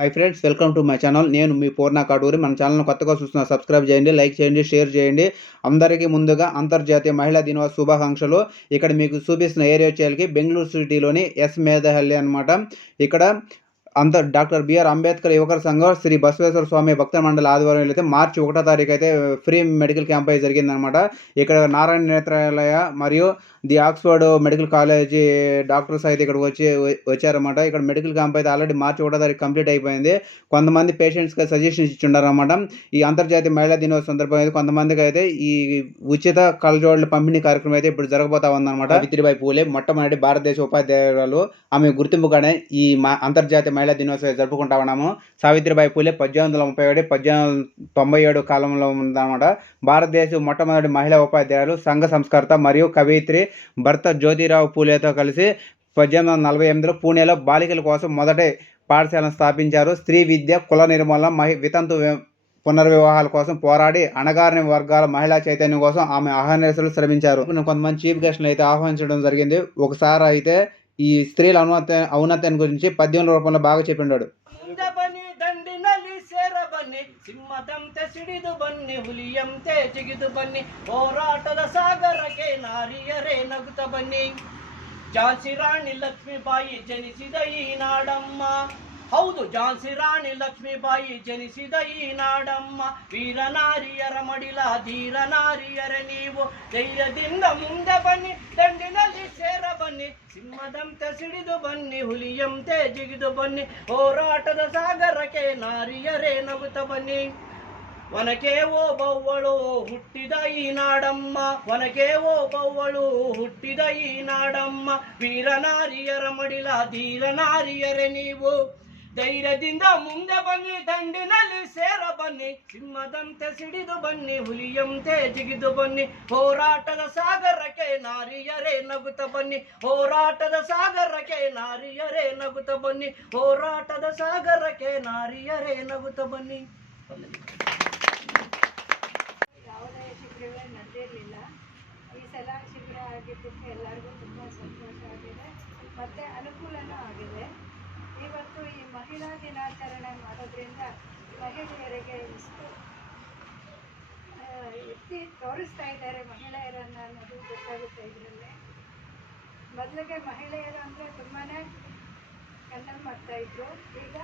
Hi friends, welcome to my channel. నేను మీ పూర్ణ కాటూరి. మన ఛానల్‌ని కొత్తగా చూస్తున్న సబ్స్క్రైబ్ చేయండి, లైక్ చేయండి, షేర్ చేయండి. అందరికీ ముందుగా అంతర్జాతీయ మహిళా దినోత్సవ శుభాకాంక్షలు. ఇక్కడ మీకు చూపిస్తున్న ఏరియా వచ్చేసరికి బెంగుళూరు సిటీలోని ఎస్ మేదహల్లి అనమాట. ఇక్కడ డాక్టర్ బిఆర్ అంబేద్కర్ యువకర సంఘం శ్రీ బసవేశ్వర స్వామి భక్త మండలి ఆధ్వర్యంలో అయితే మార్చి 1వ తారీఖు అయితే ఫ్రీ మెడికల్ క్యాంప్ అయితే జరిగిందనమాట. ఇక్కడ నారాయణ నేత్రాలయ మరియు the Oxford medical college doctors అయితే ఇక్కడికి వచ్చారన్నమాట. ఇక్కడ మెడికల్ క్యాంప్ అయితే ఆల్రెడీ మార్చి 1వ తారీఖు కంప్లీట్ అయిపోయింది. కొంతమంది పేషెంట్స్కి సజెషన్స్ ఇచ్చిండారన్నమాట. ఈ అంతర్జాతీయ మహిళా దినోత్సవం సందర్భంగా అయితే కొంతమందికి అయితే ఈ ఉచిత కళ్ళజోళ్ళ పంపిణీ కార్యక్రమం అయితే ఇప్పుడు జరగబోతా ఉందన్నమాట. సావిత్రిబాయి పూలే మొట్టమొదటి భారతదేశ ఉపాధ్యాయురాలు. ఆమె గుర్తింపుగానే ఈ అంతర్జాతీయ మహిళా దినోత్సవం జరుపుకుంటా ఉన్నాము. సావిత్రిబాయి పూలే 1837 1897 కాలంలో ఉందన్నమాట. భారతదేశం మొట్టమొదటి మహిళా ఉపాధ్యాయులు, సంఘ సంస్కర్త మరియు కవయిత్రి. భర్త జ్యోతిరావు పూలేతో కలిసి 1848లో పూణేలో బాలికల కోసం మొదటి పాఠశాలను స్థాపించారు. స్త్రీ విద్య, కుల నిర్మూలన, వితంతు పునర్వివాహాల కోసం పోరాడి అణగారిన వర్గాల మహిళా చైతన్యం కోసం ఆమె అహర్నిశలు శ్రమించారు. కొంతమంది చీఫ్ గెస్ట్లను అయితే ఆహ్వానించడం జరిగింది. ఒకసారి అయితే ఈ స్త్రీల ఔన్నత్యం గురించి పద్యం రూపంలో బాగా చెప్పినాడు. ಸಿಂಹದಂತೆ ಸಿಡಿದು ಬನ್ನಿ, ಹುಲಿಯಂತೆ ಜಿಗಿದು ಬನ್ನಿ, ಹೋರಾಟದ ಸಾಗರಕ್ಕೆ ನಾರಿಯರೇ ನಗುತ್ತ ಬನ್ನಿ. ಝಾನ್ಸಿ ರಾಣಿ ಲಕ್ಷ್ಮೀಬಾಯಿ ಜನಿಸಿದ ಈ ನಾಡಮ್ಮ, ಹೌದು ಝಾನ್ಸಿ ರಾಣಿ ಲಕ್ಷ್ಮೀಬಾಯಿ ಜನಿಸಿದ ಈ ನಾಡಮ್ಮ. ವೀರನಾರಿಯರ ಮಡಿಲ ಧೀರ ನಾರಿಯರೇ ನೀವು, ಧೈರ್ಯದಿಂದ ಮುಂದೆ ಬನ್ನಿ, ದಂಡಿನಲ್ಲಿ ಸೇರ ಬನ್ನಿ, ಸಿಂಹದಂತೆ ಸಿಡಿದು ಬನ್ನಿ, ಹುಲಿಯಂತೆ ಜಿಗಿದು ಬನ್ನಿ, ಹೋರಾಟದ ಸಾಗರಕ್ಕೆ ನಾರಿಯರೇ ನಗುತ್ತ ಬನ್ನಿ. ಒನಕೆ ಓಬವ್ವಳು ಹುಟ್ಟಿದ ಈ ನಾಡಮ್ಮ, ಒನಕೆ ಓಬವ್ವಳು ಹುಟ್ಟಿದ ಈ ನಾಡಮ್ಮ. ವೀರನಾರಿಯರ ಮಡಿಲ ಧೀರ ನಾರಿಯರೇ ನೀವು, ಧೈರ್ಯದಿಂದ ಮುಂದೆ ಬನ್ನಿ, ದಂಡಿನಲ್ಲಿ ಸೇರ ಬನ್ನಿ, ಸಿಂಹದಂತೆ ಸಿಡಿದು ಬನ್ನಿ, ಹುಲಿಯಂತೆ ಜಿಗಿದು ಬನ್ನಿ, ಹೋರಾಟದ ಸಾಗರಕ್ಕೆ ನಾರಿಯರೇ ನಗುತ್ತ ಬನ್ನಿ, ಹೋರಾಟದ ಸಾಗರಕ್ಕೆ ನಾರಿಯರೇ ನಗುತ್ತ ಬನ್ನಿ, ಹೋರಾಟದ ಸಾಗರಕ್ಕೆ ನಾರಿಯರೇ ನಗುತ್ತ ಬನ್ನಿ. ಯಾವುದೇ ಶಿಬಿರಗಳೇ ನಡೆದಿರಲಿಲ್ಲ. ಈ ಸಲ ಶಿಬಿರ ಆಗಿದ್ದಕ್ಕೆ ಎಲ್ಲರಿಗೂ ತುಂಬ ಸಂತೋಷ ಆಗಿದೆ ಮತ್ತು ಅನುಕೂಲನೂ ಆಗಿದೆ. ಇವತ್ತು ಈ ಮಹಿಳಾ ದಿನಾಚರಣೆ ಮಾಡೋದ್ರಿಂದ ಮಹಿಳೆಯರಿಗೆ ಎಷ್ಟು ಎತ್ತಿ ತೋರಿಸ್ತಾ ಇದ್ದಾರೆ ಮಹಿಳೆಯರನ್ನು ಅನ್ನೋದು ಗೊತ್ತಾಗುತ್ತೆ. ಇದರಲ್ಲಿ ಮೊದಲಿಗೆ ಮಹಿಳೆಯರು ಅಂದರೆ ತುಂಬಾ ಕಂಡಮ್ ಮಾಡ್ತಾಯಿದ್ರು. ಈಗ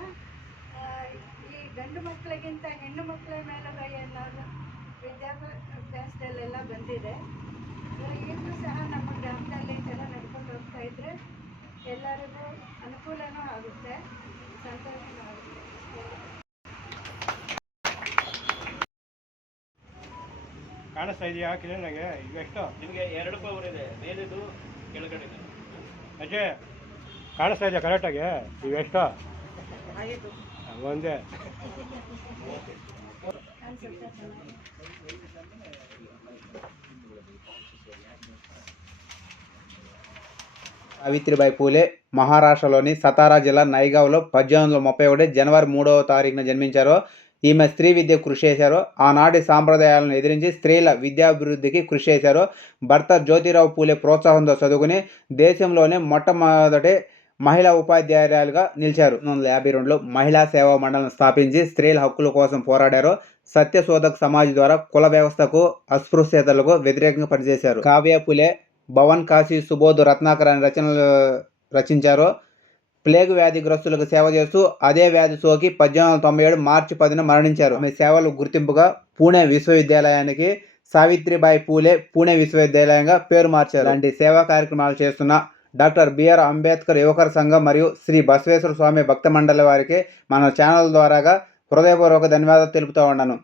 ಈ ಗಂಡು ಮಕ್ಕಳಿಗಿಂತ ಹೆಣ್ಣು ಮಕ್ಕಳ ಮೇಲುಗೈ ಅನ್ನೋದು ವಿದ್ಯಾಭ್ಯಾಸದಲ್ಲೆಲ್ಲ ಬಂದಿದೆ. ಈಗಲೂ ಸಹ ನಮ್ಮ ಗ್ರಾಮದಲ್ಲಿ ಈ ಥರ ನಡ್ಕೊಂಡು ಹೋಗ್ತಾ ಇದ್ದರೆ ಎಲ್ಲರಿಗೂ ಅನುಕೂಲನೂ ಆಗುತ್ತೆ, ಸಂತೋಷನೂ ಆಗುತ್ತೆ. ಕಾಣಿಸ್ತಾ ಇದೆಯಾ ಕಿರಣಗೆ? ಈಗ ಎಷ್ಟು ನಿಮಗೆ 2 ರೂಪಾಯಿ ಬರಿದೆ, ಮೇಲಿದು ಕೆಳಗಡೆ ಅಜ್ಜೆ ಕಾಣಿಸ್ತಾ ಇದೆಯಾ ಕರೆಕ್ಟಾಗಿ? ಈಗ ಎಷ್ಟು ಒಂದೇ సావిత్రిబాయి పూలే మహారాష్ట్రలోని సతారా జిల్లా నైగావ్లో 1831 జనవరి 3వ తారీఖున జన్మించారు. ఈమె స్త్రీ విద్య కృషి చేశారు. ఆనాటి సాంప్రదాయాలను ఎదిరించి స్త్రీల విద్యాభివృద్ధికి కృషి చేశారు. భర్త జ్యోతిరావు పూలే ప్రోత్సాహంతో చదువుకుని దేశంలోనే మొట్టమొదటి మహిళా ఉపాధ్యాయురాలుగా నిలిచారు. 1952లో మహిళా సేవా మండలిని స్థాపించి స్త్రీల హక్కుల కోసం పోరాడారు. సత్యశోధక్ సమాజ్ ద్వారా కుల వ్యవస్థకు, అస్పృశ్యతలకు వ్యతిరేకంగా పనిచేశారు. కావ్య పూలే, భవన్ కాశీ సుబోధ్ రత్నాకర్ అనే రచనలు రచించారు. ప్లేగు వ్యాధిగ్రస్తులకు సేవ చేస్తూ అదే వ్యాధి సోకి 1897 మార్చి 10న మరణించారు. ఆమె సేవలు గుర్తింపుగా పూణే విశ్వవిద్యాలయానికి సావిత్రిబాయి పూలే పూణే విశ్వవిద్యాలయంగా పేరు మార్చారు. ఇలాంటి సేవా కార్యక్రమాలు చేస్తున్న డాక్టర్ బిఆర్ అంబేద్కర్ యువకర సంఘం మరియు శ్రీ బసవేశ్వర స్వామి భక్త మండలి వారికి మన ఛానల్ ద్వారాగా హృదయపూర్వక ధన్యవాదాలు తెలుపుతూ ఉన్నాను.